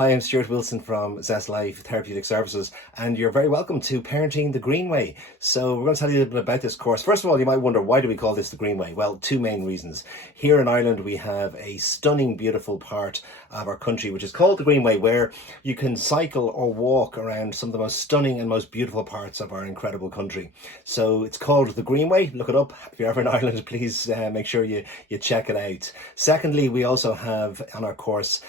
Hi, I'm Stuart Wilson from Zest Life Therapeutic Services, and you're very welcome to Parenting the Green Way. So we're going to tell you a little bit about this course. First of all, you might wonder, why do we call this the Green Way? Well, two main reasons. Here in Ireland, we have a stunning, beautiful part of our country, which is called the Green Way, where you can cycle or walk around some of the most stunning and most beautiful parts of our incredible country. So it's called the Green Way. Look it up. If you're ever in Ireland, please make sure you check it out. Secondly, we also have on our course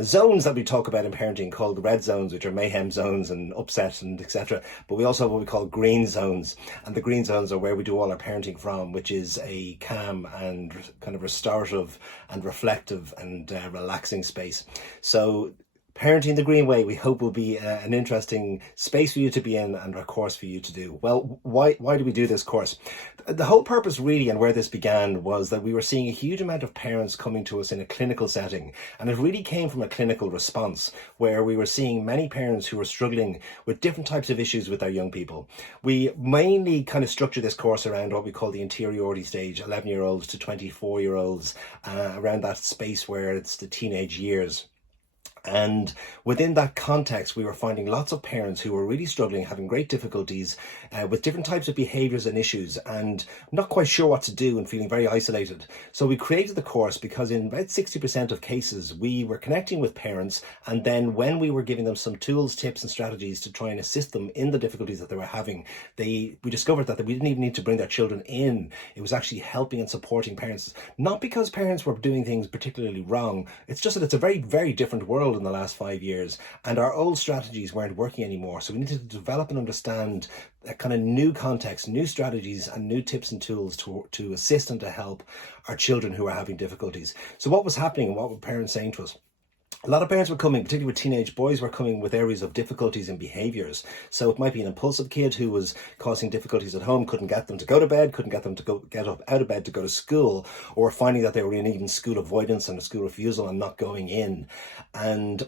zones that we talk about in parenting called red zones, which are mayhem zones and upset and etc. But we also have what we call green zones, and the green zones are where we do all our parenting from, which is a calm and kind of restorative and reflective and relaxing space. So Parenting the Green Way, we hope, will be an interesting space for you to be in and a course for you to do. Well, why do we do this course? The whole purpose really, and where this began, was that we were seeing a huge amount of parents coming to us in a clinical setting, and it really came from a clinical response where we were seeing many parents who were struggling with different types of issues with their young people. We mainly kind of structure this course around what we call the interiority stage, 11-year-olds to 24-year-olds, around that space where it's the teenage years. And within that context, we were finding lots of parents who were really struggling, having great difficulties with different types of behaviours and issues, and not quite sure what to do and feeling very isolated. So we created the course because in about 60% of cases, we were connecting with parents, and then when we were giving them some tools, tips and strategies to try and assist them in the difficulties that they were having, we discovered that we didn't even need to bring their children in. It was actually helping and supporting parents, not because parents were doing things particularly wrong. It's just that it's a very, very different world in the last 5 years, and our old strategies weren't working anymore. So we needed to develop and understand a kind of new context, new strategies and new tips and tools to assist and to help our children who are having difficulties. So what was happening and what were parents saying to us? A lot of parents were coming, particularly with teenage boys, were coming with areas of difficulties in behaviours. So it might be an impulsive kid who was causing difficulties at home, couldn't get them to go to bed, couldn't get them to get up out of bed to go to school, or finding that they were in even school avoidance and a school refusal and not going in,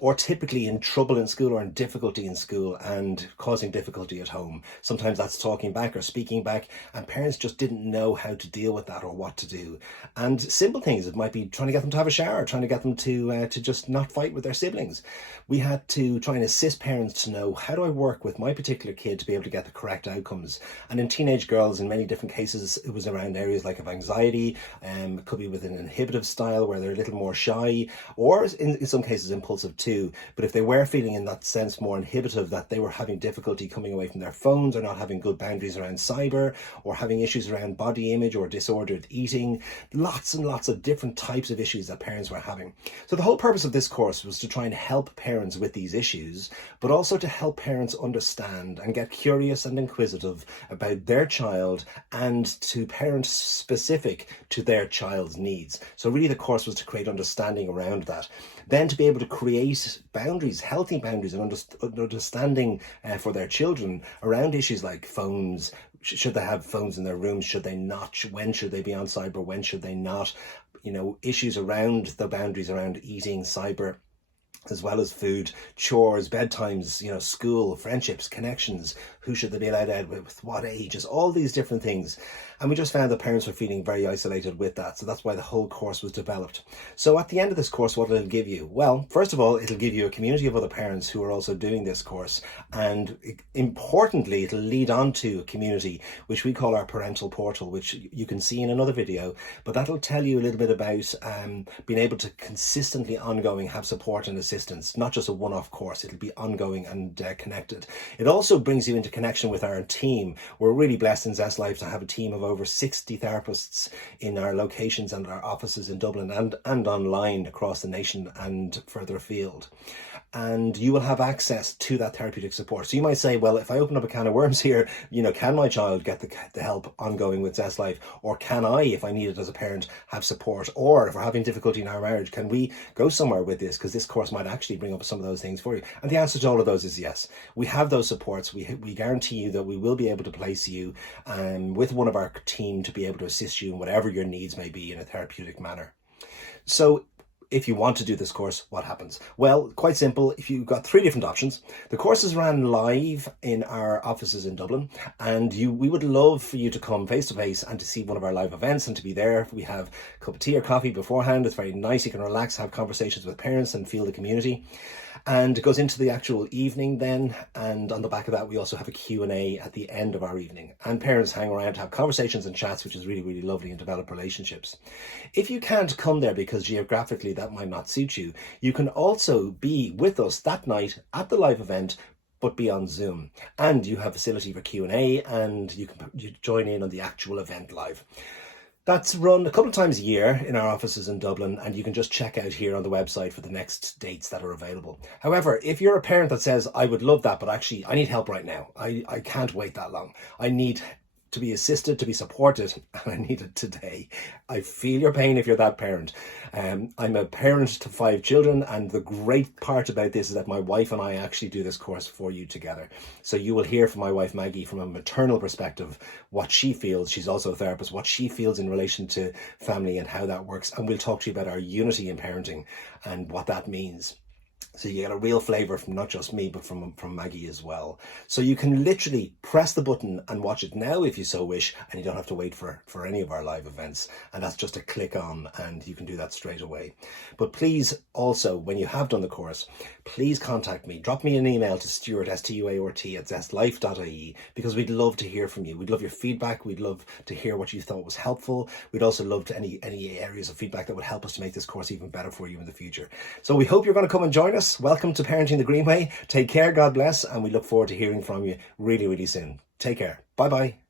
or typically in trouble in school or in difficulty in school and causing difficulty at home. Sometimes that's talking back or speaking back, and parents just didn't know how to deal with that or what to do. And simple things, it might be trying to get them to have a shower, trying to get them to just not fight with their siblings. We had to try and assist parents to know, how do I work with my particular kid to be able to get the correct outcomes? And in teenage girls, in many different cases, it was around areas like of anxiety, it could be with an inhibitive style where they're a little more shy, or in some cases impulsive too. But if they were feeling in that sense more inhibitive, that they were having difficulty coming away from their phones, or not having good boundaries around cyber, or having issues around body image or disordered eating, lots and lots of different types of issues that parents were having. So the whole purpose of this course was to try and help parents with these issues, but also to help parents understand and get curious and inquisitive about their child, and to parent specific to their child's needs. So really the course was to create understanding around that. Then to be able to create boundaries, healthy boundaries and understanding for their children around issues like phones. Should they have phones in their rooms? Should they not? When should they be on cyber? When should they not? Issues around the boundaries around eating, cyber, as well as food, chores, bedtimes, school, friendships, connections, who should they be allowed out with what ages, all these different things. And we just found that parents were feeling very isolated with that. So that's why the whole course was developed. So at the end of this course, what will it give you? Well, first of all, it'll give you a community of other parents who are also doing this course. And importantly, it'll lead on to a community, which we call our parental portal, which you can see in another video. But that'll tell you a little bit about being able to consistently ongoing have support and assistance, not just a one-off course. It'll be ongoing and connected. It also brings you into connection with our team. We're really blessed in Zest Life to have a team of over 60 therapists in our locations and our offices in Dublin and online across the nation and further afield. And you will have access to that therapeutic support. So you might say, well, if I open up a can of worms here, can my child get the help ongoing with Zest Life? Or can I, if I need it as a parent, have support? Or if we're having difficulty in our marriage, can we go somewhere with this? Because this course might actually bring up some of those things for you. And the answer to all of those is yes. We have those supports. We guarantee you that we will be able to place you with one of our team to be able to assist you in whatever your needs may be in a therapeutic manner. So if you want to do this course, what happens? Well, quite simple. If you've got 3 different options, the course is ran live in our offices in Dublin, and we would love for you to come face to face and to see one of our live events and to be there. We have a cup of tea or coffee beforehand. It's very nice. You can relax, have conversations with parents and feel the community. And it goes into the actual evening then, and on the back of that we also have a Q&A at the end of our evening, and parents hang around to have conversations and chats, which is really, really lovely, and develop relationships. If you can't come there because geographically that might not suit you, you can also be with us that night at the live event, but be on Zoom, and you have facility for Q&A, and you join in on the actual event live. That's run a couple of times a year in our offices in Dublin, and you can just check out here on the website for the next dates that are available. However, if you're a parent that says, I would love that, but actually I need help right now, I can't wait that long, I need to be assisted, to be supported, and I need it today. I feel your pain if you're that parent. I'm a parent to 5 children, and the great part about this is that my wife and I actually do this course for you together. So you will hear from my wife Maggie from a maternal perspective what she feels. She's also a therapist, what she feels in relation to family and how that works. And we'll talk to you about our unity in parenting and what that means. So you get a real flavour from not just me, but from Maggie as well. So you can literally press the button and watch it now if you so wish, and you don't have to wait for any of our live events. And that's just a click on, and you can do that straight away. But please also, when you have done the course, please contact me. Drop me an email to Stuart, Stuart, at zestlife.ie, because we'd love to hear from you. We'd love your feedback. We'd love to hear what you thought was helpful. We'd also love to any areas of feedback that would help us to make this course even better for you in the future. So we hope you're going to come and join us. Welcome to Parenting the Green Way. Take care, God bless, and we look forward to hearing from you really, really soon. Take care. Bye-bye.